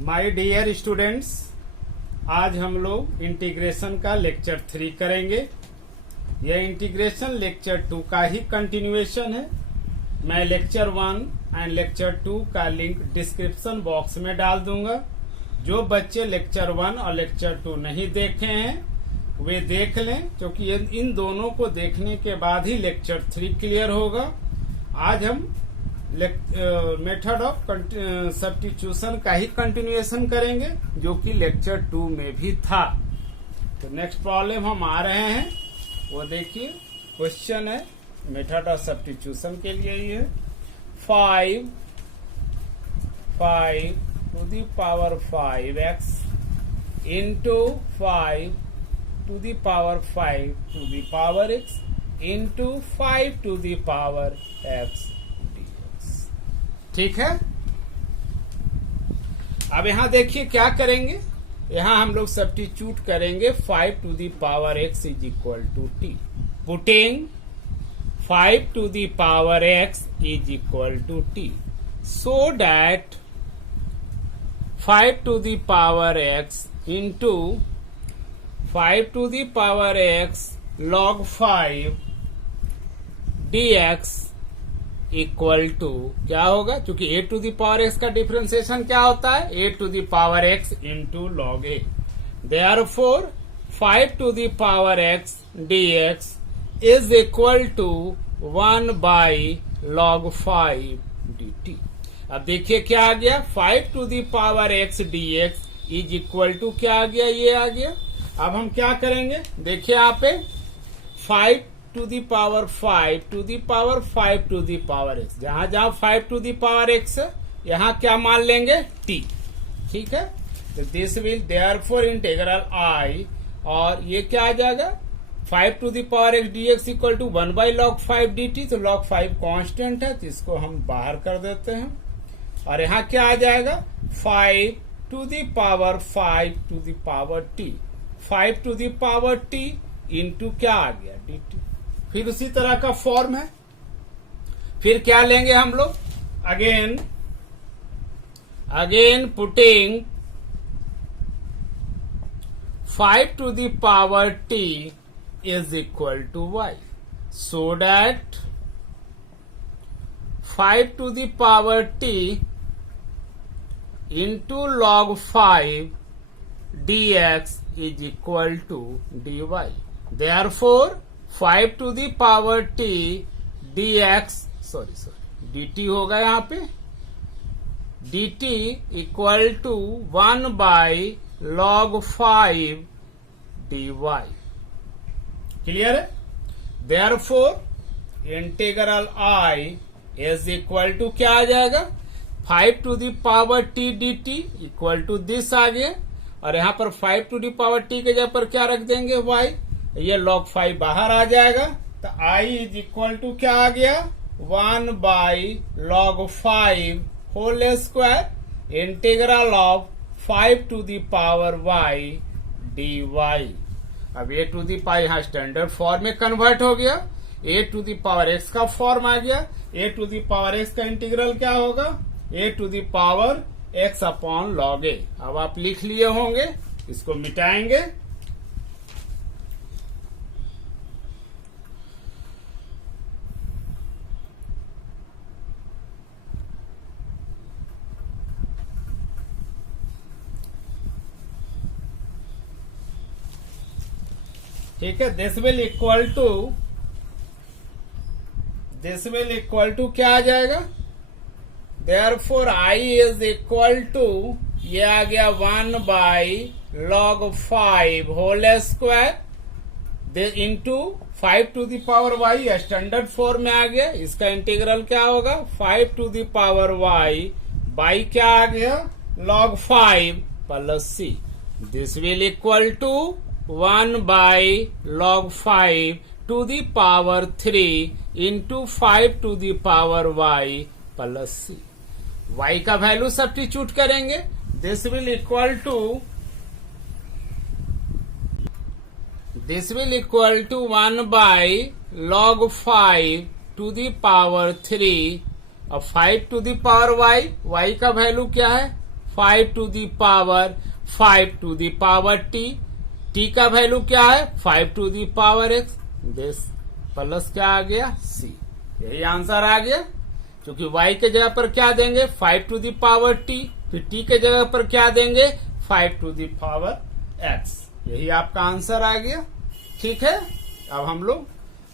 My dear students, आज हम लोग इंटीग्रेशन का लेक्चर 3 करेंगे। यह इंटीग्रेशन लेक्चर 2 का ही कंटिन्यूएशन है। मैं लेक्चर 1 एंड लेक्चर 2 का लिंक डिस्क्रिप्शन बॉक्स में डाल दूंगा। जो बच्चे लेक्चर 1 और लेक्चर 2 नहीं देखे हैं वे देख लें, क्योंकि इन दोनों को देखने के बाद ही लेक्चर 3 क्लियर होगा। आज हम मेथड ऑफ सब्स्टिट्यूशन का ही कंटिन्यूएशन करेंगे, जो कि लेक्चर 2 में भी था। तो नेक्स्ट प्रॉब्लम हम आ रहे हैं, वो देखिए। क्वेश्चन है मेथड ऑफ सब्स्टिट्यूशन के लिए ही है। 5 to the power 5x into 5 to the power 5 to the power x into 5 to the power x dx। ठीक है। अब यहां देखिए क्या करेंगे। यहां हम लोग सब्स्टिट्यूट करेंगे 5 to the power x is equal to t। Putting 5 to the power x is equal to t, so that 5 to the power x into 5 to the power x log 5 dx equal to क्या होगा, क्योंकि a to the power x का differentiation क्या होता है, a to the power x into log a। Therefore 5 to the power x dx is equal to 1 by log 5 dt। अब देखिए क्या आ गया, 5 to the power x dx is equal to क्या आ गया, ये आ गया। अब हम क्या करेंगे, देखिए यहाँ पे 5 to the power 5 to the power 5 to the power x, जहां जहां 5 to the power x है यहाँ क्या मान लेंगे, t। ठीक है। तो this will therefore integral i, और ये क्या आ जाएगा, 5 to the power x dx equal to 1 by log 5 dt। तो log 5 कांस्टेंट है, तो इसको हम बाहर कर देते हैं। और यहाँ क्या आ जाएगा, 5 to the power 5 to the power t, 5 to the power t into क्या आ गया, dt। फिर उसी तरह का फॉर्म है। फिर क्या लेंगे हम लोग, again putting 5 to the power t is equal to y, so that 5 to the power t into log 5 dx is equal to dy। Therefore 5 to the power t dx dt होगा यहाँ पे, dt equal to 1 by log 5 dy। Clear है। Therefore integral i is equal to क्या आ जाएगा, 5 to the power t dt equal to this आ गया। और यहाँ पर 5 to the power t के जगह पर क्या रख देंगे, y। ये log 5 बाहर आ जाएगा, तो i इज इक्वल टू क्या आ गया, 1 by log 5 whole square integral of 5 to the power y dy। अब a to the power यहाँ स्टैंडर्ड फॉर्म में कन्वर्ट हो गया, a to the power x का फॉर्म आ गया। a to the power x का इंटीग्रल क्या होगा, a to the power x upon log a। अब आप लिख लिए होंगे, इसको मिटाएंगे। ठीक है। दिस विल इक्वल टू क्या आ जाएगा, Therefore I is equal to ये आ गया 1 by log 5 whole square into 5 to the power y, standard form में आ गया। इसका इंटीग्रल क्या होगा, 5 to the power y by क्या आ गया, log 5 plus c। This will equal to 1 by log 5 to the power 3 into 5 to the power y plus c। y का वैल्यू सब्स्टिट्यूट करेंगे। This will equal to 1 by log 5 to the power 3 और 5 to the power y, y का value क्या है 5 to the power 5 to the power t, t का value क्या है 5 to the power x, this plus क्या आ गया सी, यही आंसर आ गया। क्योंकि y के जगह पर क्या देंगे 5 टू दी पावर टी, फिर t के जगह पर क्या देंगे 5 टू दी पावर x, यही आपका आंसर आ गया। ठीक है, अब हम लोग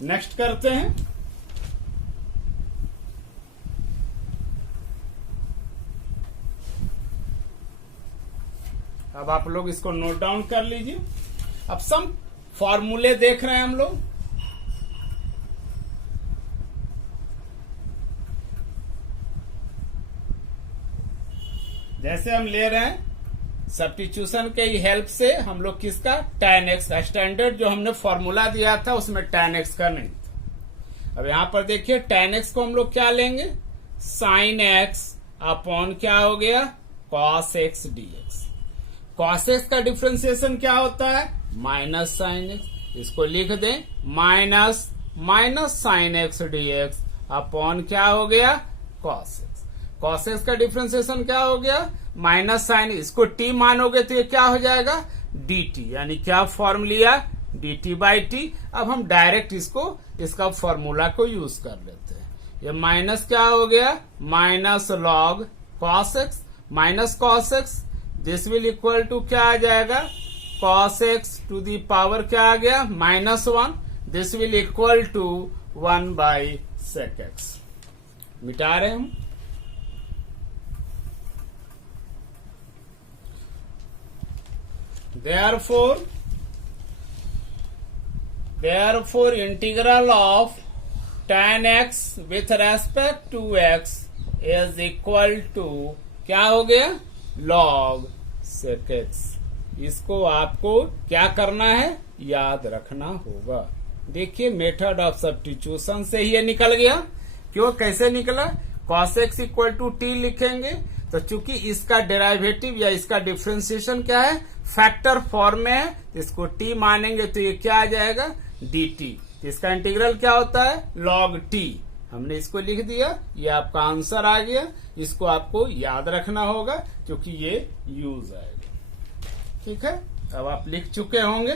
नेक्स्ट करते हैं। अब आप लोग इसको नोट डाउन कर लीजिए। अब सम फॉर्मूले देख रहे हैं हम लोग। जैसे हम ले रहे हैं सब्स्टिट्यूशन के हेल्प से हम लोग किसका tan x का स्टैंडर्ड जो हमने फॉर्मूला दिया था उसमें tan x का नहीं था। अब यहां पर देखिए tan x को हम लोग क्या लेंगे sin x अपॉन क्या हो गया cos x dx। cos x का डिफ्रेंसिएशन क्या होता है माइनस साइन x, इसको लिख दें minus sine x dx upon क्या हो गया cos x। cos x का डिफ्रेंसिएशन क्या हो गया माइनस साइन, इसको t मानोगे तो ये क्या हो जाएगा dt, यानी क्या फॉर्म लिया dt बाई टी। अब हम डायरेक्ट इसका फॉर्मूला को यूज कर लेते हैं। ये माइनस क्या हो गया minus log cos x minus cos x, this will equal to क्या आ जाएगा cos x to the power क्या आ गया -1, this will equal to 1 by sec x। मिटा रहे हम। Therefore, integral of tan x with respect to x is equal to क्या हो गया log sec x। इसको आपको क्या करना है याद रखना होगा। देखिए मेथड ऑफ सब्स्टिट्यूशन से ही ये निकल गया। क्यों कैसे निकला cos x equal to t लिखेंगे तो चूंकि इसका डेरिवेटिव या इसका डिफ्रेंसिएशन क्या है फैक्टर फॉर्म में है, इसको t मानेंगे तो ये क्या आ जाएगा dt। इसका इंटीग्रल क्या होता है log t, हमने इसको लिख दिया, ये आपका आंसर आ गया। इसको आपको याद रखना होगा क्योंकि ये यूज आएगा। ठीक है, अब आप लिख चुके होंगे।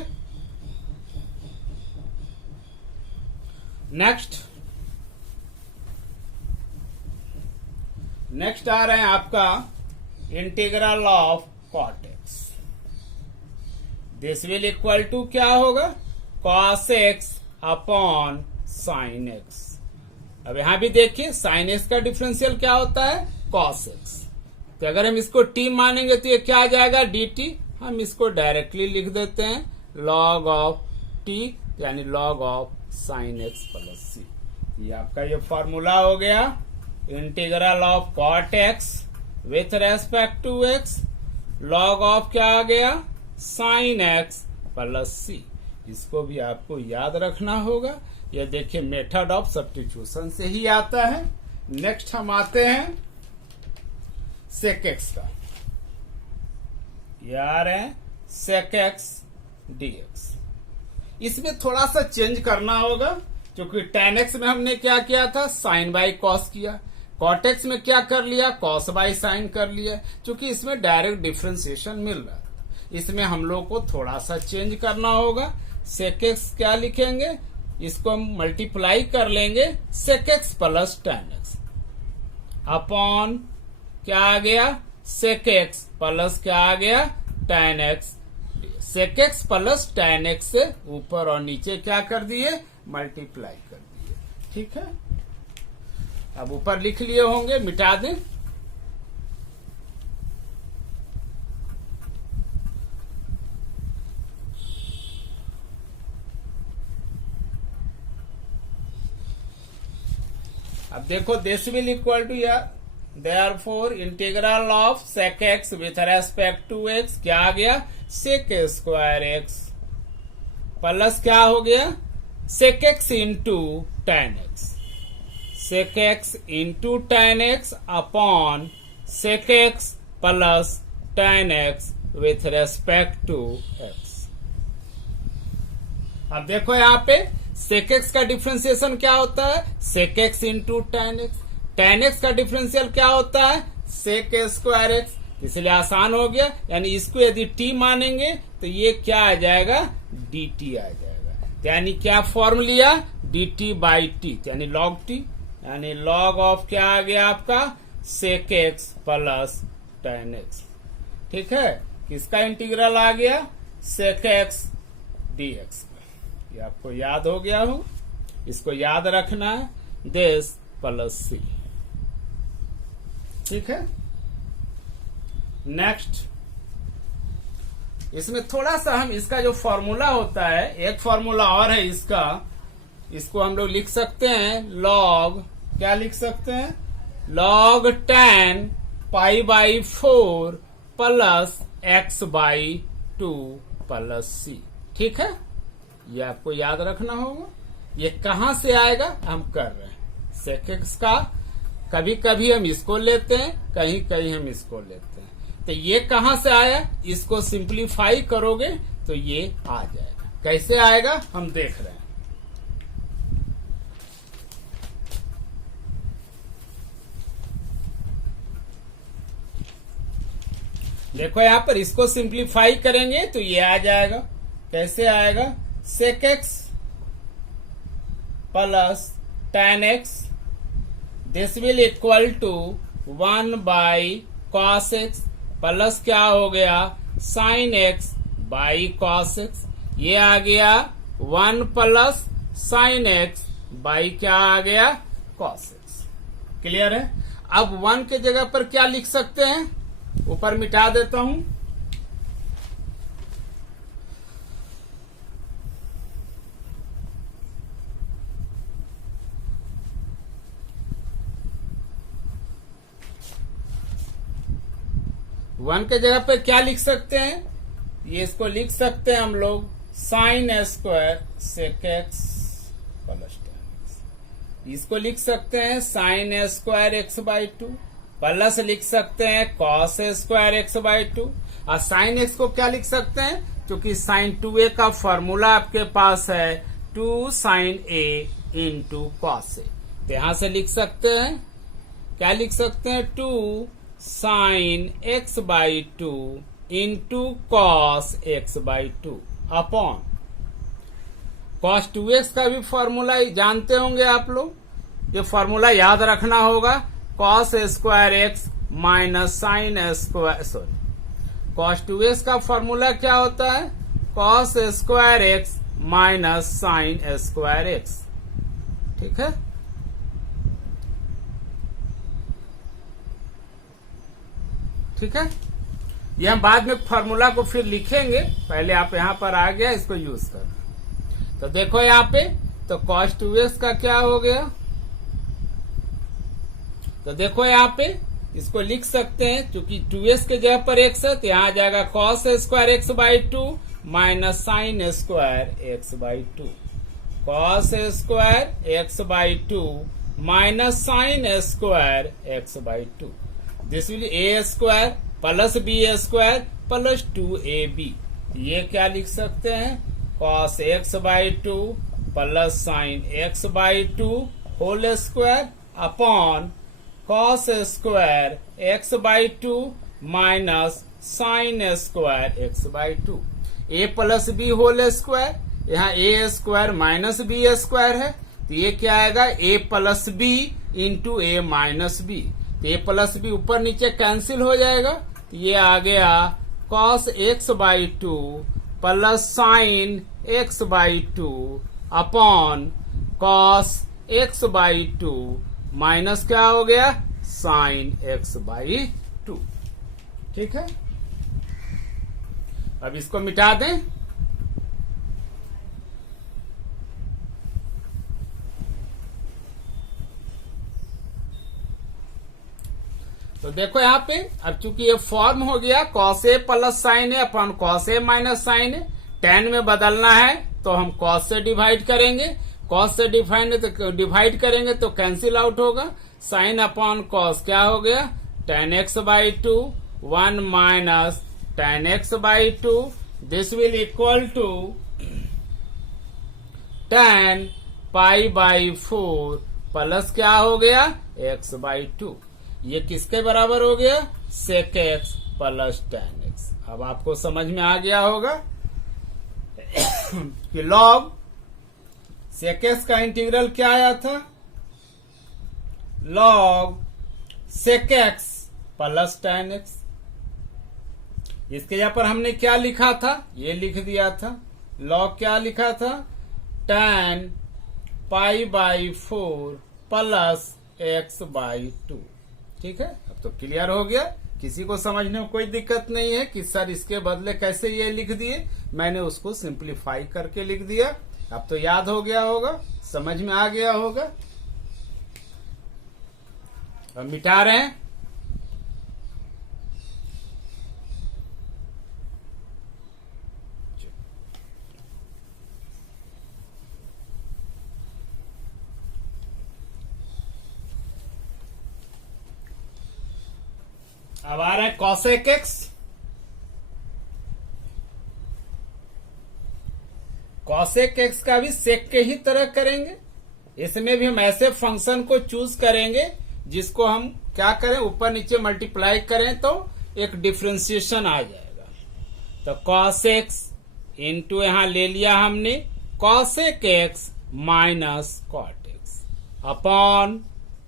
नेक्स्ट आ रहे हैं आपका integral of cot x, this will equal to क्या होगा cos x upon sin x। अब यहां भी देखिए sin x का डिफरेंशियल क्या होता है cos x, तो अगर हम इसको t मानेंगे तो ये क्या आ जाएगा dt। हम इसको डायरेक्टली लिख देते हैं log ऑफ t यानी log of sin x plus c। ये आपका ये फॉर्मूला हो गया integral of cot x with respect to x log of क्या आ गया sin x प्लस c। इसको भी आपको याद रखना होगा। यह देखिए मेथड ऑफ सब्स्टिट्यूशन से ही आता है। नेक्स्ट हम आते हैं sec x का, यार है sec x dx। इसमें थोड़ा सा चेंज करना होगा क्योंकि tan x में हमने क्या किया था sin बाई cos किया, cot x में क्या कर लिया cos बाई sin कर लिया। क्योंकि इसमें डायरेक्ट डिफ्रेंसिएशन मिल रहा है, इसमें हम लोग को थोड़ा सा चेंज करना होगा। sec x क्या लिखेंगे, इसको हम मल्टीप्लाई कर लेंगे sec x plus tan x upon क्या आ गया sec x प्लस क्या आ गया tan x। sec x plus tan x से ऊपर और नीचे क्या कर दिए मल्टीप्लाई कर दिए। ठीक है, अब ऊपर लिख लिए होंगे, मिटा दें। अब देखो दिस विल इक्वल टू या therefore integral of sec x with respect to x क्या आ गया sec स्क्वायर x प्लस क्या हो गया sec x into tan x, sec x into tan x upon sec x plus tan x with respect to x। अब देखो यहाँ पे sec x का डिफरेंशिएशन क्या होता है sec x into tan x, tan x का डिफरेंशियल क्या होता है sec स्क्वायर x, इसलिए आसान हो गया, यानी इसको यदि t मानेंगे तो ये क्या आ जाएगा, dt आ जाएगा। यानी क्या फॉर्म लिया, dt बाई टी, यानी log t, यानी log ऑफ क्या आ गया आपका, sec x plus tan x। ठीक है, किसका इंटीग्रल आ गया, sec x dx। ये आपको याद हो गया हो, इसको याद रखना है, दिस प्लस सी। ठीक है, नेक्स्ट इसमें थोड़ा सा हम इसका जो फॉर्मूला होता है, एक फॉर्मूला और है इसका, इसको हम लोग लिख सकते हैं लॉग, क्या लिख सकते हैं, log tan pi by 4 plus x by 2 plus C. ठीक है, ये आपको याद रखना होगा। ये कहां से आएगा, हम कर रहे हैं sec x का, कभी कभी हम इसको लेते हैं, कहीं कहीं हम इसको लेते हैं। तो ये कहां से आया, इसको सिंप्लीफाई करोगे तो ये आ जाएगा। कैसे आएगा हम देख रहे हैं। देखो यहां पर इसको सिंप्लीफाई करेंगे तो ये आ जाएगा। कैसे आएगा, sec x plus tan x, this will equal to 1 by cos x plus क्या हो गया, sin x by cos x। ये आ गया 1 प्लस sin x बाई क्या आ गया, cos x। क्लियर है। अब 1 के जगह पर क्या लिख सकते हैं, ऊपर मिटा देता हूं, वन के जगह पे क्या लिख सकते हैं, ये इसको लिख सकते हैं हम लोग sine square sec x plus tan x। इसको लिख सकते हैं sine square x by 2 plus लिख सकते हैं कॉस स्क्वायर एक्स बाई 2। और साइन एक्स को क्या लिख सकते हैं, क्योंकि साइन 2a का फॉर्मूला आपके पास है 2 sign a into cos A. तो यहां से लिख सकते हैं, क्या लिख सकते हैं, 2 sign x by 2 into cos x by 2 upon cos 2x का भी फॉर्मूला जानते होंगे आप लोग। ये फॉर्मूला याद रखना होगा, cos square x minus sine square, sorry cos 2x का फॉर्मूला क्या होता है, cos square x minus sine square x. ठीक है, ठीक है, ये हम बाद में फॉर्मूला को फिर लिखेंगे, पहले आप यहां पर आ गया, इसको यूज करना। तो देखो यहां पे, तो cos 2x का क्या हो गया, तो देखो यहां पे इसको लिख सकते हैं, क्योंकि 2x के जगह पर x है, तो यहां आ जाएगा cos square x by 2 minus sine square x by 2, cos square x by 2 minus sine square x by 2। This will a square plus b square plus 2ab। ये क्या लिख सकते हैं, cos x by 2 plus sine x by 2 whole square upon cos square x by 2 minus sine square x by 2। a plus b whole square, यहाँ a square minus b square है, तो ये क्या आएगा, a plus b into a minus b। तो a plus B ऊपर नीचे cancel हो जाएगा, तो ये आ गया cos x by 2 plus sine x by 2 upon cos x by 2 minus क्या हो गया, साइन x बाई 2। ठीक है, अब इसको मिटा दें। तो देखो यहाँ पे, अब चूंकि ये फॉर्म हो गया cos a plus sine a upon cos a minus sine a, tan में बदलना है तो हम cos से डिवाइड करेंगे, cos से डिवाइड करेंगे तो कैंसिल आउट होगा, साइन अपॉन cos क्या हो गया, tan x by 2 1 minus tan x by 2, this will equal to tan pi by 4 plus क्या हो गया, x बाई 2। ये किसके बराबर हो गया, sec x plus tan x. अब आपको समझ में आ गया होगा कि लॉग सेक एक्स का इंटीग्रल क्या आया था, log sec x plus tan x. इसके यहाँ पर हमने क्या लिखा था, ये लिख दिया था, लॉग क्या लिखा था, ten pi by 4 plus x by 2। ठीक है, अब तो क्लियर हो गया, किसी को समझने में कोई दिक्कत नहीं है कि सर इसके बदले कैसे ये लिख दिए, मैंने उसको सिंप्लीफाई करके लिख दिया। अब तो याद हो गया होगा, समझ में आ गया होगा। अब मिटा रहे हैं, अब आ रहे हैं कॉसेक एक्स। कॉसेक एक्स का भी सेक के ही तरह करेंगे। इसमें भी हम ऐसे फंक्शन को चूज करेंगे जिसको हम क्या करें, ऊपर नीचे मल्टीप्लाई करें तो एक डिफ्रेंसिएशन आ जाएगा। तो कॉस एक्स इंटू यहां ले लिया हमने cosec x minus cot x upon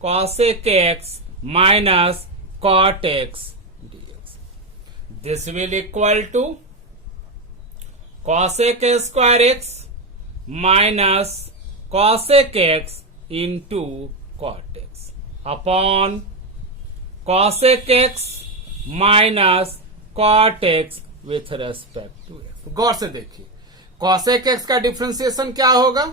cosec x minus cot x dx. This will equal to cosec square x minus cosec x into cot x upon cosec x minus cot x with respect to x. गौर से देखिए, cosec x का differentiation क्या होगा,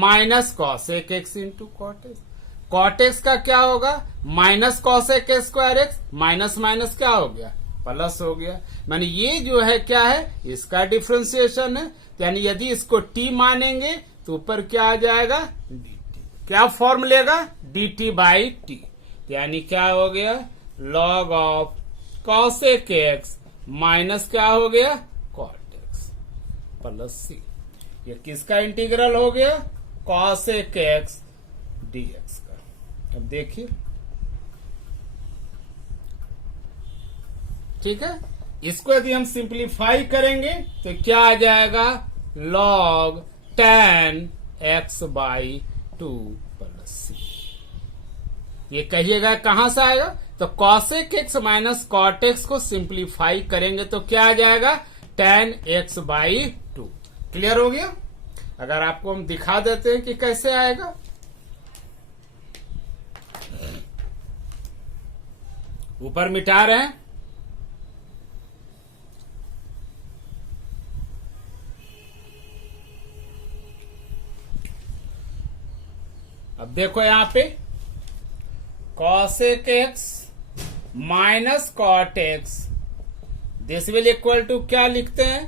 minus cosec x into cot x। Cot x का क्या होगा, minus cosec square x, minus minus क्या हो गया, प्लस हो गया। माने ये जो है क्या है, इसका डिफ्रेंसिएशन है। यानी यदि इसको टी मानेंगे तो ऊपर क्या आ जाएगा, dt। क्या फॉर्म लेगा, dt बाई टी। यानी क्या हो गया, log of cosec x minus क्या हो गया, कॉट एक्स प्लस सी। ये किसका इंटीग्रल हो गया, कॉसेक एक्स dx का। अब देखिए, ठीक है, इसको यदि हम सिंप्लीफाई करेंगे तो क्या आ जाएगा, log tan x by 2 plus C. ये कहिएगा कहां से आएगा, तो cosec x minus cot x को सिंप्लीफाई करेंगे तो क्या आ जाएगा, टेन एक्स बाई 2। क्लियर हो गया। अगर आपको हम दिखा देते हैं कि कैसे आएगा, ऊपर मिटा रहे हैं, अब देखो यहां पे cosec x minus cot x, this will equal to क्या लिखते हैं,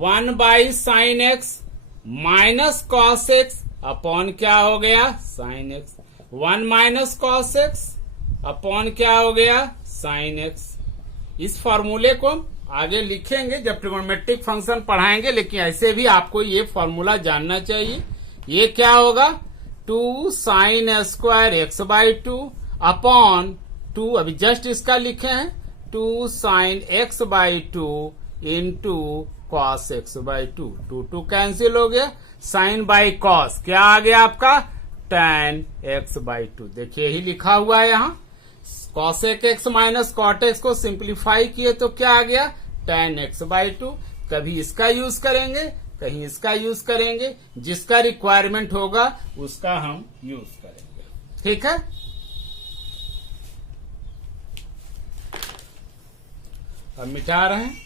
1 by sine x minus cos x upon क्या हो गया, sine x. 1 minus cos x upon क्या हो गया, साइन एक्स। इस फॉर्मूले को हम आगे लिखेंगे जब ट्रिगोनोमेट्रिक फंक्शन पढ़ाएंगे, लेकिन ऐसे भी आपको ये फॉर्मूला जानना चाहिए। ये क्या होगा, 2 sign square x by 2 upon 2, अभी जस्ट इसका लिखे हैं, 2 sign x by 2 into cos x by 2। 2 cancel हो गया, साइन बाई कॉस क्या आ गया आपका, tan एक्स बाई 2। देखिए यही लिखा हुआ है यहाँ, cosec x minus cot x को सिंप्लीफाई किए तो क्या आ गया, tan एक्स बाई 2। कभी इसका यूज करेंगे, कहीं इसका यूज करेंगे, जिसका रिक्वायरमेंट होगा उसका हम यूज करेंगे। ठीक है, अब मिटा रहे हैं,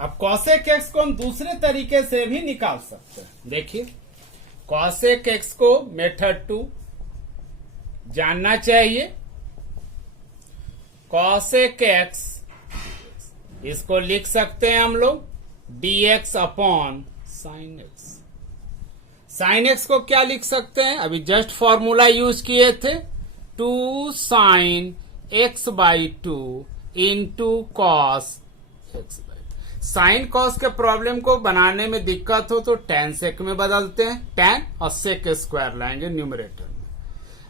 अब कॉसेक एक्स को हम दूसरे तरीके से भी निकाल सकते हैं। देखिए, कॉसेक एक्स को मेथड 2 जानना चाहिए। कॉसेक एक्स, इसको लिख सकते हैं हम लोग dx upon sine x. Sine x को क्या लिख सकते हैं, अभी जस्ट फॉर्मूला यूज किए थे, 2 sign x by 2 into cos x by. Sine cos के प्रॉब्लम को बनाने में दिक्कत हो तो tan sec में बदलते हैं, tan और sec स्क्वायर लाएंगे न्यूमरेटर में।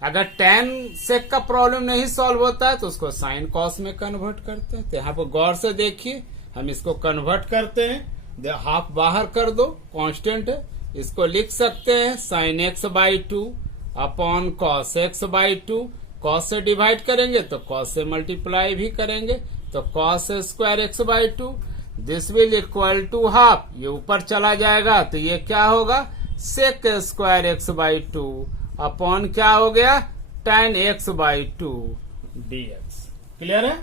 अगर tan sec का प्रॉब्लम नहीं सॉल्व होता है तो उसको साइन कॉस में कन्वर्ट करते हैं। तो यहाँ पर गौर से देखिए, हम इसको कन्वर्ट करते हैं, हाफ बाहर कर दो, कांस्टेंट है, इसको लिख सकते हैं sine x by two upon cos x by two. Cos से डिवाइड करेंगे तो कॉस से मल्टीप्लाई भी करेंगे, तो cos square x by two, this will equal to half, ये ऊपर चला जाएगा तो ये क्या होगा, sec square x by two upon क्या हो गया, tan x by two dx। Clear है?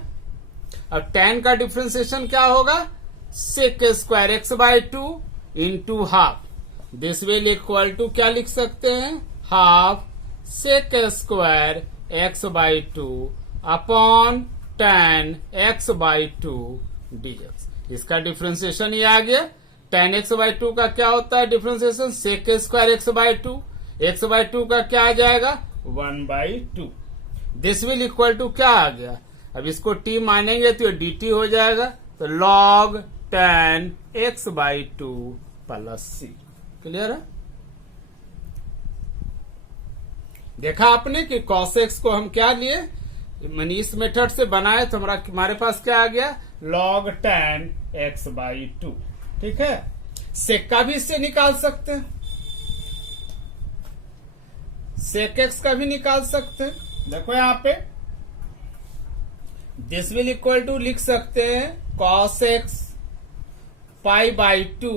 अब tan का डिफ्रेंसिएशन क्या होगा, sec square x by two into half, this will equal to क्या लिख सकते हैं, half sec square x by two upon tan x by two dx। इसका डिफ्रेंसिएशन ये आ गया। tan एक्स बाई टू का क्या होता है differentiation, sec square x by two, x by two का क्या आ जाएगा 1/2, दिस विल इक्वल टू क्या आ गया, अब इसको t मानेंगे तो ये dt हो जाएगा, तो log tan x by two plus c. Clear है? देखा आपने कि cos x को हम क्या लिए, मैंने इस मेथड से बनाए तो हमारे पास क्या आ गया, log tan x by to. ठीक है, सेक का भी इससे निकाल सकते हैं, सेक एक्स का भी निकाल सकते हैं। देखो यहाँ पे दिस विल इक्वल टू लिख सकते हैं cos x pi by two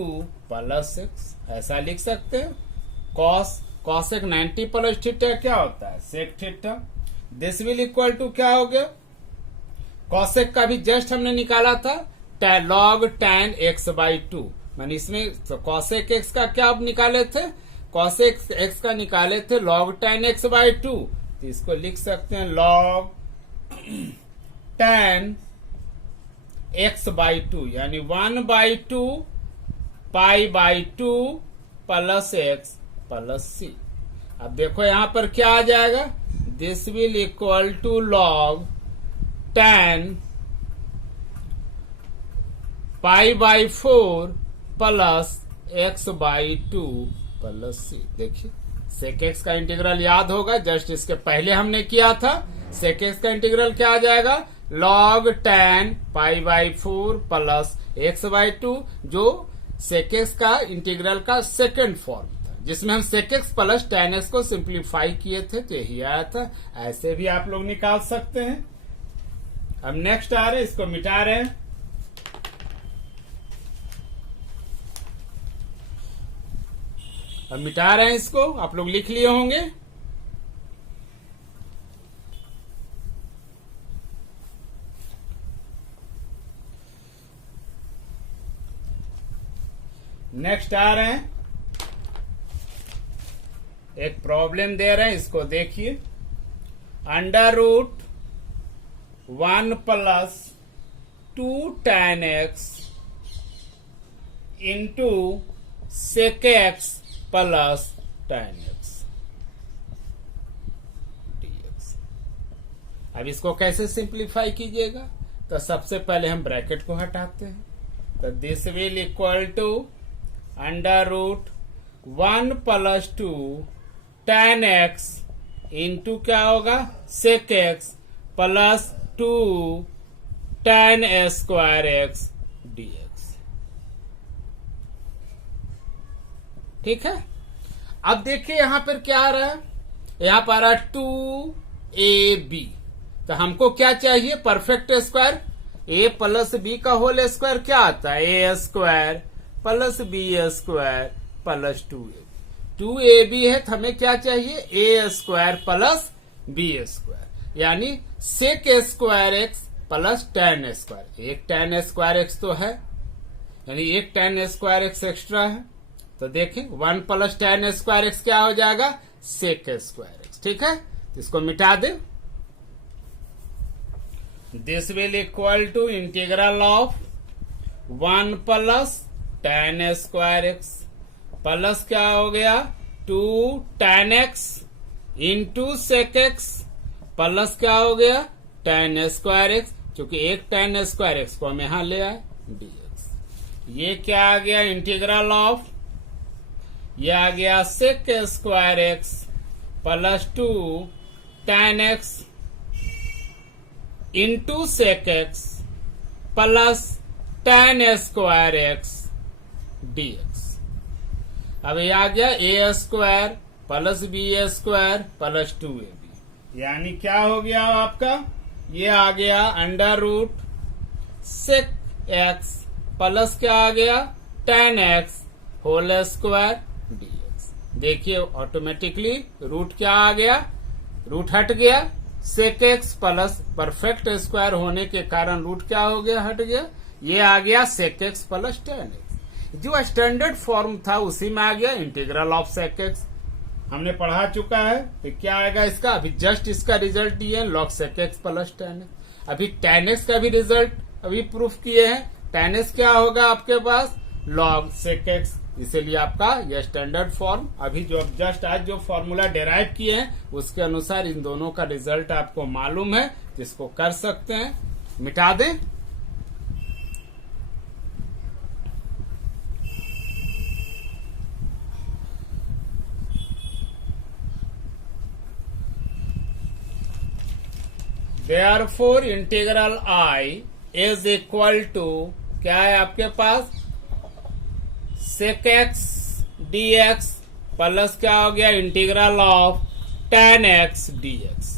plus x, ऐसा लिख सकते हैं। cos x 90 प्लस थीटा क्या होता है, sec theta, this will equal to क्या हो गया, cos x का भी जस्ट हमने निकाला था log tan x by to, मैंने इसमें तो cos x का क्या आप निकाले थे, cos x का निकाले थे log tan x by two, तो इसको लिख सकते हैं log tan x by two, यानी 1/2 pi by two plus x plus C. अब देखो यहां पर क्या आ जाएगा, this will equal to log tan pi by 4 plus x by two plus C. देखिए सेक एक्स का इंटीग्रल याद होगा, जस्ट इसके पहले हमने किया था। सेक एक्स का इंटीग्रल क्या आ जाएगा, log tan pi by 4 plus x by two, जो सेक एक्स का इंटीग्रल का सेकेंड फॉर्म था, जिसमें हम sec x plus tan x को सिंप्लीफाई किए थे, तो यही आया था। ऐसे भी आप लोग निकाल सकते हैं। अब नेक्स्ट आ रहे, इसको मिटा रहे हैं। अब मिटा रहे हैं इसको, आप लोग लिख लिए होंगे। नेक्स्ट आ रहे हैं, एक प्रॉब्लम दे रहे हैं, इसको देखिए। Under root 1 plus 2 tan x into sec x plus tan x dx। अब इसको कैसे सिंप्लीफाई कीजिएगा, तो सबसे पहले हम ब्रैकेट को हटाते हैं, तो this will equal to under root 1 plus 2 tan x into क्या होगा, sec x plus 2 tan square x dx। ठीक है, अब देखिए यहां पर क्या आ रहा है, यहां पर आ रहा है 2ab, तो हमको क्या चाहिए, perfect square. a plus B का होल स्क्वायर क्या आता है, a square plus B square plus 2ab है, तो हमें क्या चाहिए, a square plus B square, यानी sec square x plus tan square. एक tan स्क्वायर एक्स तो है, यानी एक tan स्क्वायर एक्स एक्स्ट्रा है, तो देखें 1 प्लस tan स्क्वायर एक्स क्या हो जाएगा, सेक स्क्वायर एक्स। ठीक है, तो इसको मिटा दें। This will equal to integral of 1 plus tan square x plus क्या हो गया, 2 tan x into sec x plus क्या हो गया, tan स्क्वायर एक्स, क्योंकि एक tan स्क्वायर एक्स को हम यहां ले आए dx। ये क्या आ गया, इंटीग्रल ऑफ, ये आ गया sec square x plus 2 tan x into sec x plus tan square x dx। अब ये आ गया A square plus B square plus 2ab, यानी क्या हो गया आपका, ये आ गया under root sec x plus क्या आ गया tan x whole square dx। देखिए ऑटोमेटिकली रूट क्या आ गया, रूट हट गया, sec x plus perfect square होने के कारण रूट क्या हो गया, हट गया, ये आ गया sec x plus tan x. जो स्टैंडर्ड फॉर्म था उसी में आ गया इंटीग्रल ऑफ सेक एक्स, हमने पढ़ा चुका है। तो क्या आएगा इसका, अभी जस्ट इसका रिजल्ट दिए log sec x plus tan x. अभी tan एक्स का भी रिजल्ट अभी प्रूफ किए हैं, tan एक्स क्या होगा आपके पास लॉग सेक एक्स, इसीलिए आपका यह स्टैंडर्ड फॉर्म। अभी जो जस्ट आज जो फॉर्मूला डेराइव किए हैं उसके अनुसार इन दोनों का रिजल्ट आपको मालूम है, जिसको कर सकते हैं, मिटा दें। Therefore integral I is equal to क्या है आपके पास, sec x d x plus क्या हो गया integral of tan x d x.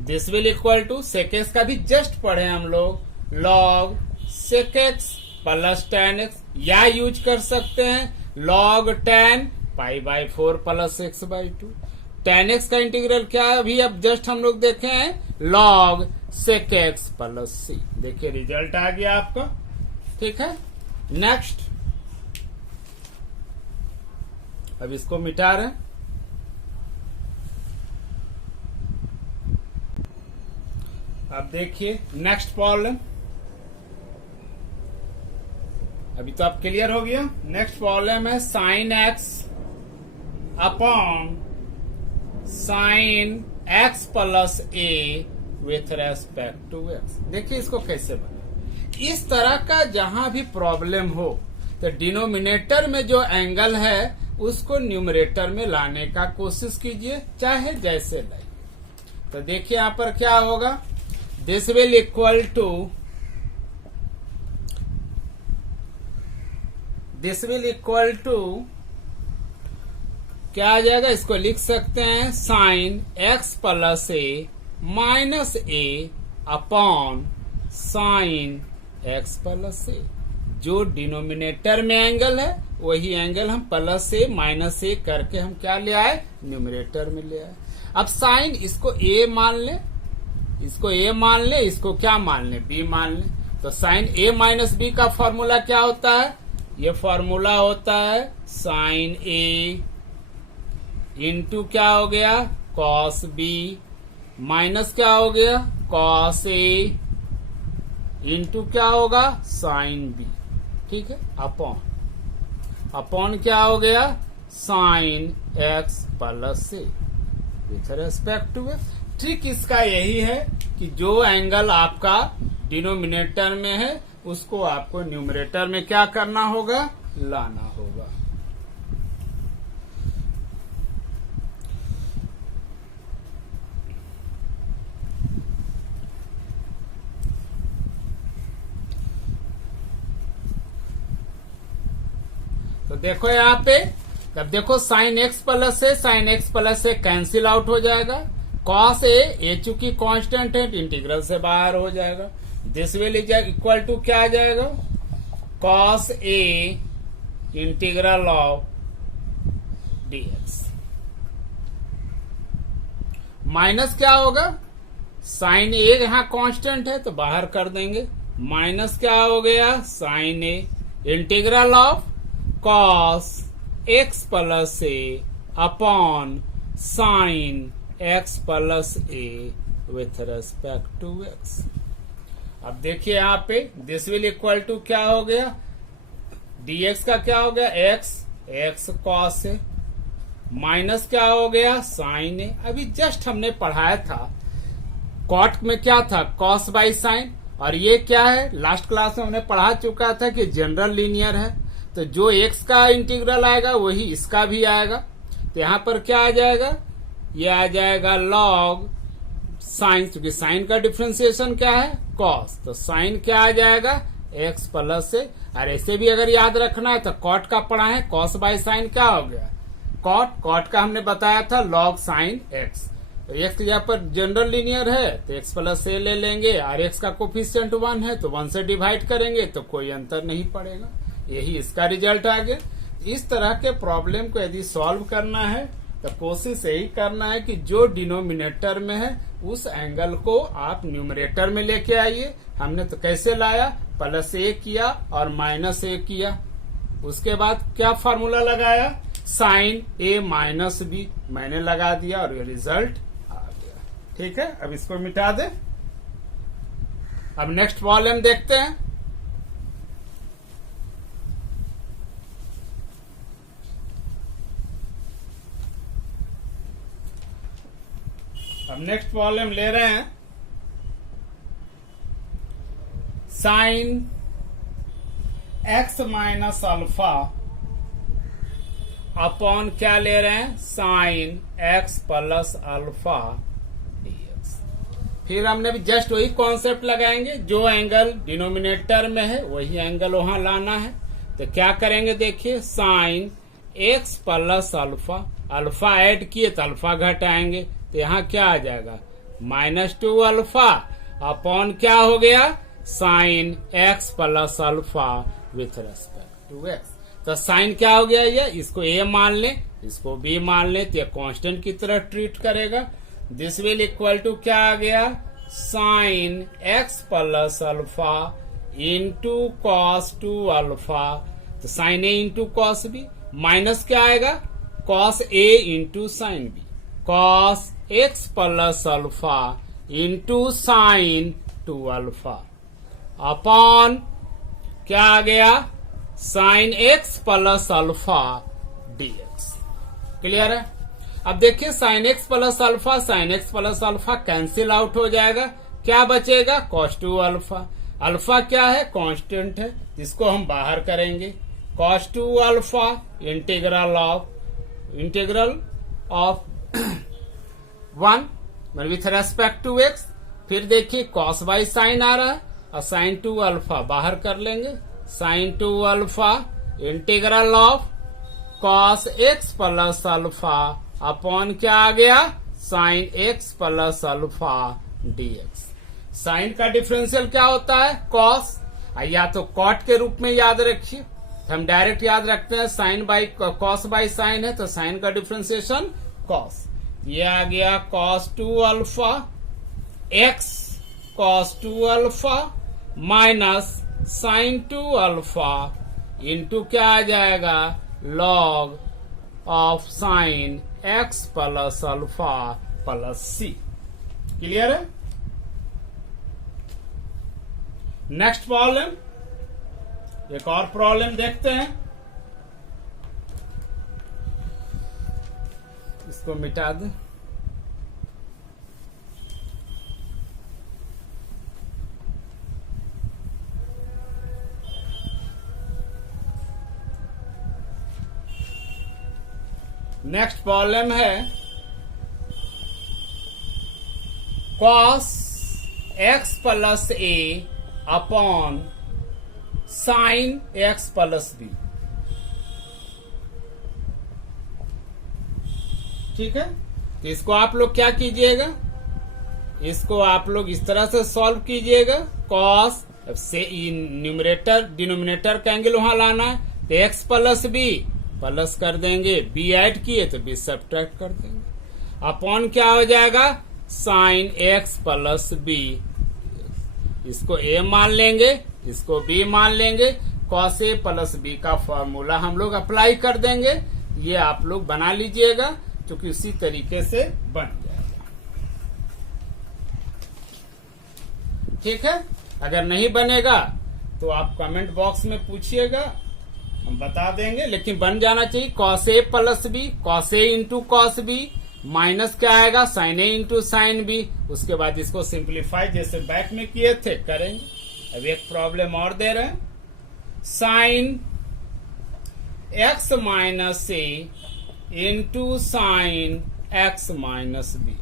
This will equal to sec x का भी जस्ट पढ़े हम लोग log sec x plus tan x, या यूज कर सकते हैं log tan pi by 4 plus x by 2। tan x का इंटीग्रल क्या है, अभी अब जस्ट हम लोग देखे हैं log sec x plus C. देखिए रिजल्ट आ गया आपका, ठीक है। नेक्स्ट, अब इसको मिटा रहे हैं। अब देखिए नेक्स्ट प्रॉब्लम, अभी तो आप क्लियर हो गया। नेक्स्ट प्रॉब्लम है sine x upon sine x plus a with respect to x. देखिए इसको कैसे बना, इस तरह का जहां भी प्रॉब्लम हो तो डिनोमिनेटर में जो एंगल है उसको न्यूमरेटर में लाने का कोशिश कीजिए, चाहे जैसे लाइए। तो देखिए यहां पर क्या होगा, दिस विल इक्वल टू क्या आ जाएगा, इसको लिख सकते हैं sine x plus A minus a upon sine x plus ए। जो डिनोमिनेटर में एंगल है वही एंगल हम प्लस ए माइनस ए करके हम क्या ले आए, न्यूमरेटर में ले आए। अब साइन इसको ए मान ले, इसको ए मान ले, इसको क्या मान ले, बी मान ले। तो साइन ए माइनस बी का फॉर्मूला क्या होता है, ये फॉर्मूला होता है साइन ए इंटू क्या हो गया कॉस बी माइनस क्या हो गया कॉस ए इंटू क्या होगा साइन बी, ठीक है, अपॉन क्या हो गया sine x plus a with respect to x. Trick इसका यही है कि जो एंगल आपका डिनोमिनेटर में है उसको आपको न्यूमरेटर में क्या करना होगा, लाना होगा। तो देखो यहाँ पे, तब देखो साइन एक्स प्लस से कैंसिल आउट हो जाएगा, कॉस ए चूंकि कांस्टेंट है इंटीग्रल से बाहर हो जाएगा। दिस विल इक्वल टू क्या आ जाएगा, cos a integral of dx minus क्या होगा, साइन ए यहां कांस्टेंट है तो बाहर कर देंगे, माइनस क्या हो गया sine a integral of cos x plus a upon sine x plus a with respect to x. अब देखिए यहाँ पे दिस विल इक्वल टू क्या हो गया, dx का क्या हो गया एक्स कॉस ए माइनस क्या हो गया साइन ए। अभी जस्ट हमने पढ़ाया था कॉट में क्या था कॉस बाई साइन, और ये क्या है, लास्ट क्लास में हमने पढ़ा चुका था कि जनरल लीनियर है, तो जो x का इंटीग्रल आएगा वही इसका भी आएगा। तो यहां पर क्या आ जाएगा, ये आ जाएगा लॉग साइन, क्योंकि साइन का डिफ्रेंसिएशन क्या है, कॉस, तो साइन क्या आ जाएगा, x प्लस से। और ऐसे भी अगर याद रखना है तो कॉट का पढ़ा है, कॉस बाय साइन क्या हो गया, कॉट, कॉट का हमने बताया था लॉग साइन x। तो x यहाँ पर जनरल लीनियर है तो x प्लस से ले लेंगे, और x का कोफिशिएंट 1 है तो 1 से डिवाइड करेंगे तो कोई अंतर नहीं पड़ेगा। यही इसका रिजल्ट आ गया। इस तरह के प्रॉब्लम को यदि सॉल्व करना है तो कोशिश यही करना है कि जो डिनोमिनेटर में है उस एंगल को आप न्यूमरेटर में लेके आइए। हमने तो कैसे लाया, प्लस a किया और माइनस a किया, उसके बाद क्या फॉर्मूला लगाया, साइन a माइनस b मैंने लगा दिया और ये रिजल्ट आ गया। ठीक है, अब इसको मिटा दे। अब नेक्स्ट प्रॉब्लम देखते हैं। अब नेक्स्ट प्रॉब्लम ले रहे हैं, sine x minus alpha upon क्या ले रहे हैं, sine x plus alpha dx। फिर हमने भी जस्ट वही कॉन्सेप्ट लगाएंगे, जो एंगल डिनोमिनेटर में है वही एंगल वहां लाना है। तो क्या करेंगे, देखिए sine x plus alpha, alpha add किए तो अल्फा घटाएंगे, तो यहाँ क्या आ जाएगा, -2 अल्फा अपॉन क्या हो गया, sine x plus alpha with respect to x। तो साइन क्या हो गया, ये इसको a मान ले, इसको b मान ले, तो ये कांस्टेंट की तरह ट्रीट करेगा। दिस विल इक्वल टू क्या आ गया, sine x plus alpha into cos 2 alpha, तो sine a into cos b, minus क्या आएगा, cos a into sine b, cos x plus alpha into sine 2 alpha upon क्या आ गया, sine x plus alpha dx। Clear है। अब देखिए sine x plus alpha, sine x plus alpha cancel out हो जाएगा, क्या बचेगा, कॉस 2 अल्फा। अल्फा क्या है, कांस्टेंट है, इसको हम बाहर करेंगे, cos 2 alpha integral of 1 with respect to x। फिर देखिए कॉस बाई साइन आ रहा है और साइन 2 अल्फा बाहर कर लेंगे, sine 2 alpha integral of cos x plus alpha upon क्या आ गया, sine x plus alpha dx। Sine का डिफरेंशियल क्या होता है, कॉस, या तो कॉट के रूप में याद रखिए, हम डायरेक्ट याद रखते हैं, sine by cos by sine है तो साइन का डिफरेंशिएशन कॉस। ये आ गया cos 2 alpha x cos 2 alpha minus sine 2 alpha into क्या आ जाएगा, log of sine x plus alpha plus c। Clear है। नेक्स्ट प्रॉब्लम, एक और प्रॉब्लम देखते हैं, इसको मिटा दे। नेक्स्ट प्रॉब्लम है cos x plus a upon sine x plus b। ठीक है, तो इसको आप लोग क्या कीजिएगा, इसको आप लोग इस तरह से सॉल्व कीजिएगा, कॉस से न्यूमरेटर डिनोमिनेटर का एंगल वहां लाना है, तो x प्लस b प्लस कर देंगे, b ऐड किए तो b सब्ट्रैक्ट कर देंगे, अपॉन क्या हो जाएगा, साइन x प्लस b, इसको a मान लेंगे, इसको b मान लेंगे, कॉस a प्लस b का फॉर्मूला हम लोग अप्लाई कर देंगे। ये आप लोग बना लीजिएगा क्योंकि उसी तरीके से बन जाएगा। ठीक है, अगर नहीं बनेगा तो आप कमेंट बॉक्स में पूछिएगा, हम बता देंगे, लेकिन बन जाना चाहिए। Cos A plus B, cos A into cos B minus क्या आएगा, sign A into sine B. उसके बाद इसको सिंप्लीफाई जैसे बैक में किए थे करेंगे। अब एक प्रॉब्लम और दे रहे हैं, साइन एक्स माइनस ए into sine x minus B.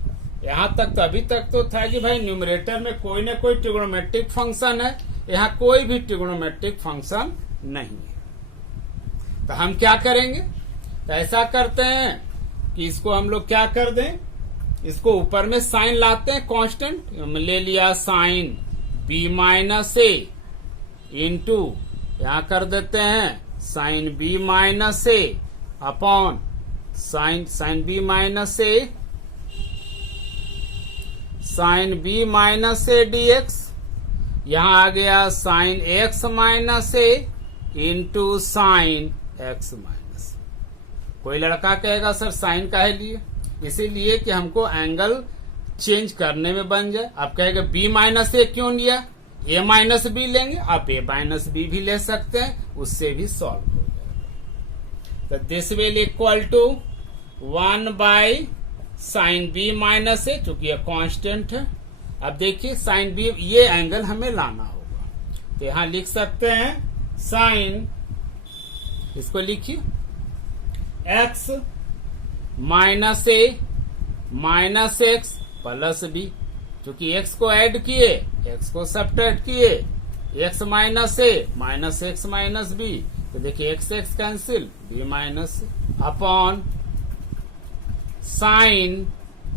यहां तक तो अभी तक तो था कि भाई न्यूमरेटर में कोई ना कोई ट्रिग्नोमेट्रिक फंक्शन है, यहां कोई भी ट्रिग्नोमेट्रिक फंक्शन नहीं है। तो हम क्या करेंगे, तो ऐसा करते हैं कि इसको हम लोग क्या कर दें, इसको ऊपर में साइन लाते हैं कांस्टेंट। हम ले लिया साइन बी माइनस ए इंटू यहां कर देते हैं sine B minus a upon sine B minus a sine B minus a dx. यहां आ गया साइन एक्स माइनस ए इंटू साइन एक्स माइनस। कोई लड़का कहेगा सर साइन काहे लिए, इसीलिए कि हमको एंगल चेंज करने में बन जाए। आप कहेगा बी माइनस ए क्यों लिया, ए माइनस बी लेंगे, आप ए माइनस बी भी ले सकते हैं, उससे भी सॉल्व हो जाएगा। तो this will equal to 1 by sine B minus A, चूंकि ये कांस्टेंट है। अब देखिए साइन बी, ये एंगल हमें लाना होगा, तो यहां लिख सकते हैं साइन, इसको लिखिए x minus A minus x plus B. चूंकि एक्स को ऐड किए, एक्स को सब्ट्रैक्ट किए, x minus A minus x minus B, तो देखिए x x cancel, B minus upon sine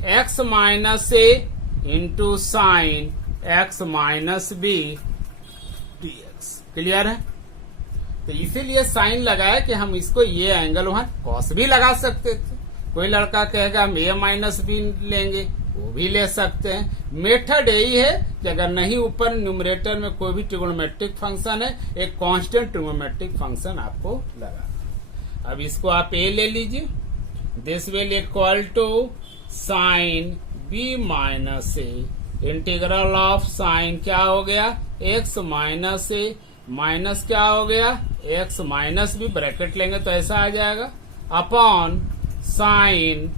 x minus ए into sine x minus B dx. Clear है? तो इसीलिए साइन लगाया कि हम इसको ये एंगल, वहां कॉस भी लगा सकते थे। कोई लड़का कहेगा हम ए माइनस बी लेंगे, वो भी ले सकते हैं। मेथड यही है कि अगर नहीं ऊपर न्यूमरेटर में कोई भी ट्रिग्नोमेट्रिक फंक्शन है, एक कांस्टेंट ट्रिग्नोमेट्रिक फंक्शन आपको लगाना। अब इसको आप ए ले लीजिए, this will equal to sine B minus A integral of sine क्या हो गया, एक्स माइनस ए माइनस क्या हो गया, एक्स माइनस बी, ब्रैकेट लेंगे तो ऐसा आ जाएगा, upon sine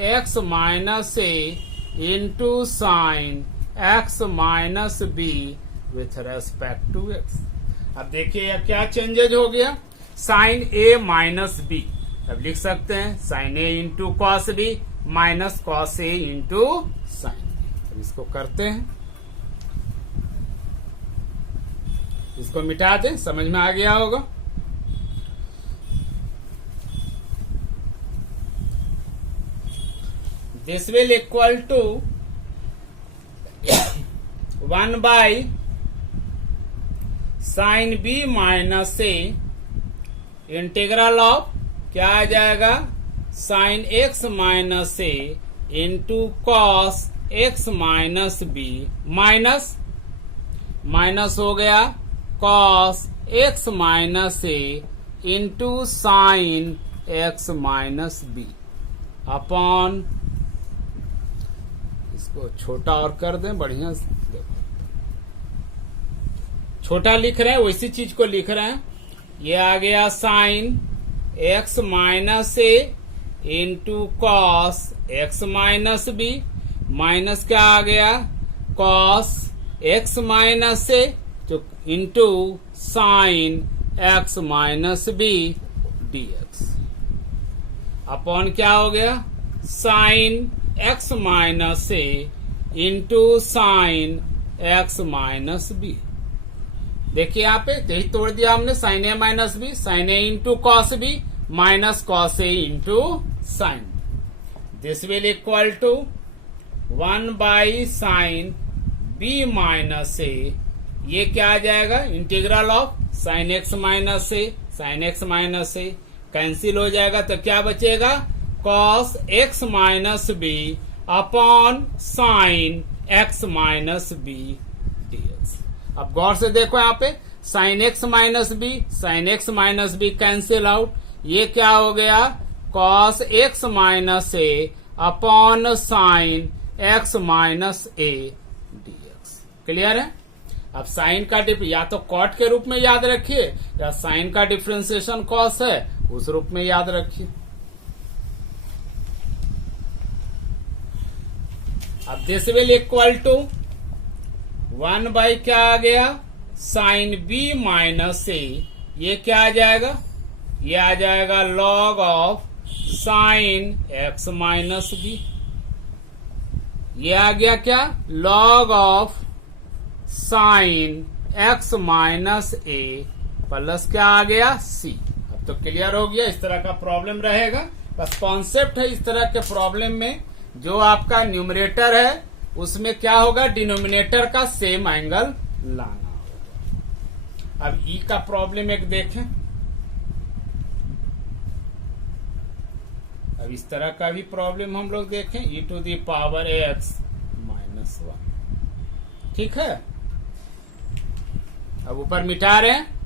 x minus A into sine x minus b with respect to x. अब देखिए अब क्या चेंजेज हो गया, साइन ए माइनस बी, अब लिख सकते हैं sine A into cos B minus cos A into sine. अब इसको करते हैं, इसको मिटा दें, समझ में आ गया होगा। This will equal to 1 by sine B minus A integral of क्या आ जाएगा, साइन एक्स माइनस ए into cos x minus B minus minus हो गया कॉस एक्स माइनस ए into sine x minus B upon, इसको छोटा और कर दें बढ़िया से, देखो छोटा लिख रहे हैं वैसी चीज को लिख रहे हैं। ये आ गया साइन एक्स माइनस ए into cos x minus B minus क्या आ गया, कॉस एक्स माइनस ए तो into sine x minus B dx upon क्या हो गया, साइन एक्स माइनस ए into sine x minus B. देखिए यहाँ पे यही तोड़ दिया हमने, sine A minus B, sine A into cos B minus cos A into sine. This will equal to 1 by sine B minus a, ये क्या आ जाएगा, integral of sine x minus a, sine x minus a cancel हो जाएगा तो क्या बचेगा, cos x minus B upon sine x minus B dx. अब गौर से देखो यहाँ पे sine x minus B, sine x minus b cancel out, ये क्या हो गया, cos x minus a upon sine x minus a dx. Clear है? अब साइन का या तो कॉट के रूप में याद रखिए या साइन का डिफ्रेंसिएशन कॉस है उस रूप में याद रखिए। अब this will equal to 1 by क्या आ गया, साइन बी माइनस ए, ये क्या आ जाएगा, ये आ जाएगा log of sine x minus b. ये आ गया क्या, log of sine x minus a plus क्या आ गया, सी। अब तो क्लियर हो गया, इस तरह का प्रॉब्लम रहेगा। बस कॉन्सेप्ट है इस तरह के प्रॉब्लम में, जो आपका न्यूमरेटर है उसमें क्या होगा, डिनोमिनेटर का सेम एंगल लाना होगा। अब ई का प्रॉब्लम एक देखें। अब इस तरह का भी प्रॉब्लम हम लोग देखें, e to the power x minus 1, ठीक है। अब ऊपर मिटा रहे हैं,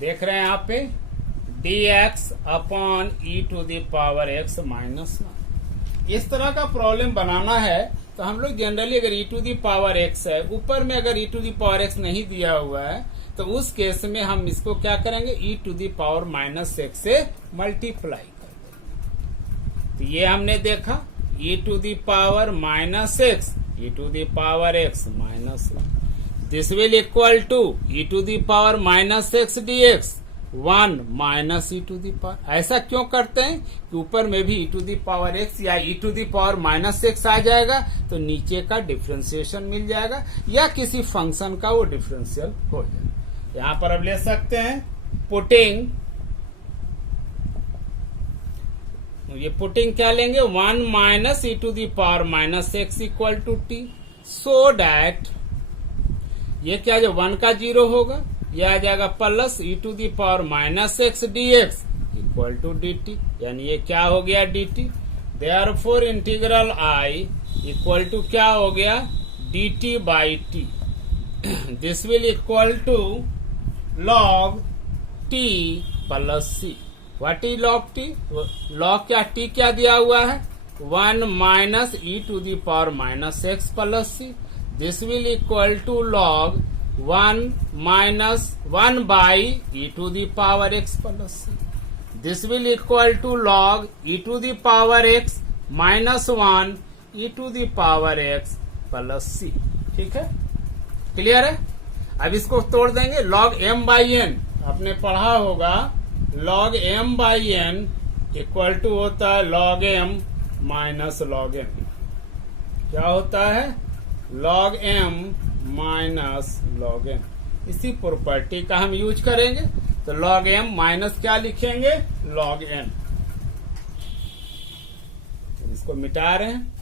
देख रहे हैं यहाँ पे dx upon e to the power x minus 1। इस तरह का प्रॉब्लम बनाना है तो हम लोग जनरली अगर e to the power x है, ऊपर में अगर e to the power x नहीं दिया हुआ है, तो उस केस में हम इसको क्या करेंगे, e to the power minus x से मल्टीप्लाई कर देंगे। तो ये हमने देखा e to the power minus x, e to the power x minus 1। This will equal to e to the power minus x dx 1 minus e to the power. ऐसा क्यों करते हैं कि ऊपर में भी e to the power x या e to the power minus x आ जाएगा, तो नीचे का डिफरेंशिएशन मिल जाएगा या किसी फंक्शन का वो डिफरेंशियल हो जाएगा। यहां पर अब ले सकते हैं पुटिंग, ये पुटिंग क्या लेंगे, 1 minus e to the power minus x equal to t, so that ये क्या जो 1 का 0 होगा, यह आ जाएगा plus e to the power minus x d x equal to d t, यानी ये क्या हो गया d t. Therefore integral I equal to क्या हो गया, d t by t. This will equal to log t plus c. What is log t, log क्या, t क्या दिया हुआ है, 1 minus e to the power minus x plus C. This will equal to log 1 minus 1 by e to the power x plus C. This will equal to log e to the power x minus 1 e to the power x plus C. ठीक है, clear है। अब इसको तोड़ देंगे, log m by N आपने पढ़ा होगा, log m by n equal to होता है log m minus log m. क्या होता है, log m minus log m. इसी प्रॉपर्टी का हम यूज करेंगे, तो लॉग एम माइनस क्या लिखेंगे, लॉग एन। इसको मिटा रहे हैं,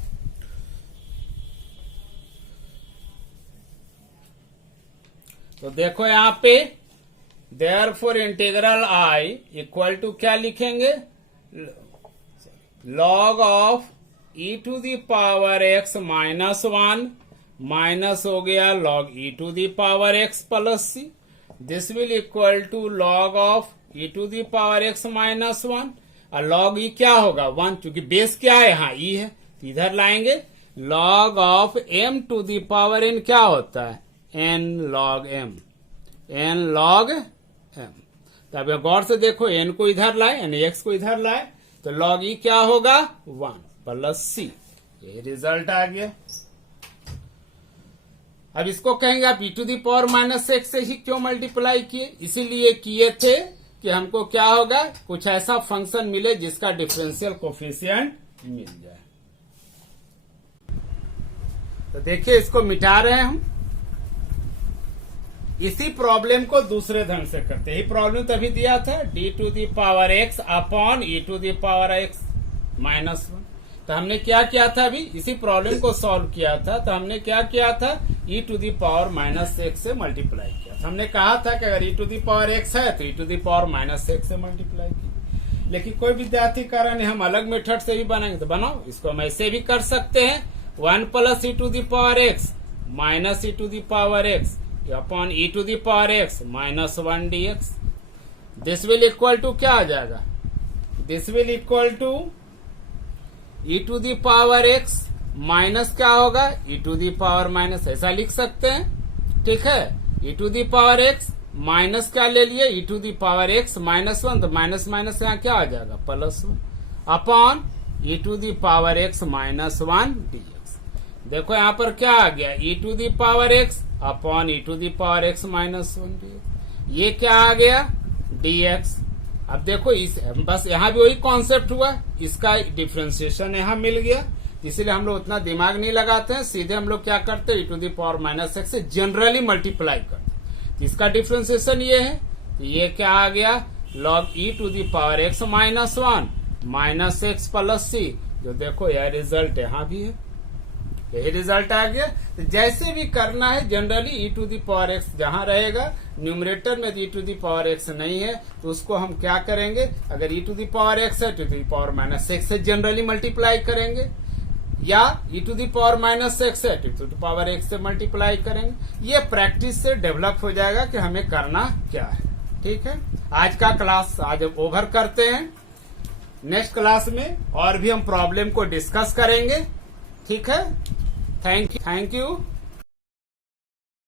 तो देखो यहां पे therefore integral I equal to क्या लिखेंगे, log of e to the power x minus 1 minus हो गया log e to the power x plus C. This will equal to log of e to the power x minus 1, और log ई क्या होगा 1, क्योंकि base क्या है यहाँ ई है, तो इधर लाएंगे log of m to the power n क्या होता है, n log m, n log m. तो अब गौर से देखो, एन को इधर लाए यानी एक्स को इधर लाए, तो लॉग ई क्या होगा 1 प्लस सी। ये रिजल्ट आ गया। अब इसको कहेंगे आप e to the power minus x से ही क्यों मल्टीप्लाई किए, इसीलिए किए थे कि हमको क्या होगा, कुछ ऐसा फंक्शन मिले जिसका डिफरेंशियल कोफिशिएंट मिल जाए। तो देखिए इसको मिटा रहे हैं हम। इसी प्रॉब्लम को दूसरे ढंग से करते हैं। यही प्रॉब्लम तभी दिया था, d to the power x upon e to the power x minus 1। तो हमने क्या किया था, अभी इसी प्रॉब्लम को सॉल्व किया था, तो हमने क्या किया था, e to the power minus x से मल्टीप्लाई किया था। हमने कहा था कि अगर e to the power x है तो e to the power minus x से मल्टीप्लाई की। लेकिन कोई विद्यार्थी कह रहा नहीं हम अलग मेथड से भी बनाएंगे, तो बनाओ, इसको हम ऐसे भी कर सकते हैं, 1 plus e to the power x minus e to the power x upon e to the power x minus 1 dx। This will equal to क्या आ जाएगा, this will equal to e to the power x minus क्या होगा, e to the power minus, ऐसा लिख सकते हैं। ठीक है, e to the power x minus क्या ले लिए, e to the power x minus 1, तो माइनस माइनस यहाँ क्या आ जाएगा, plus 1 upon e to the power x minus 1 dx। देखो यहाँ पर क्या आ गया, e to the power x upon e to the power x minus 1 dx। ये क्या आ गया, dx। अब देखो इस बस यहाँ भी वही कॉन्सेप्ट हुआ, इसका डिफ्रेंसिएशन यहाँ मिल गया, इसीलिए हम लोग उतना दिमाग नहीं लगाते हैं, सीधे हम लोग क्या करते हैं, e to the power minus x से जनरली मल्टीप्लाई करते हैं। तो इसका डिफ्रेंसिएशन ये है, तो ये क्या आ गया, log e to the power x minus 1 minus x plus C. जो देखो यह रिजल्ट यहाँ भी है, यही रिजल्ट आ गया। तो जैसे भी करना है generally e to the power x जहां रहेगा, न्यूमरेटर में e to the power x नहीं है तो उसको हम क्या करेंगे, अगर e to the power x है तो e to the power minus x से जनरली मल्टीप्लाई करेंगे, या e to the power minus x है तो e to the power x से मल्टीप्लाई करेंगे। ये प्रैक्टिस से डेवलप हो जाएगा कि हमें करना क्या है। ठीक है, आज का क्लास आज ओवर करते हैं, नेक्स्ट क्लास में और भी हम प्रॉब्लम को डिस्कस करेंगे। ठीक है, थैंक यू।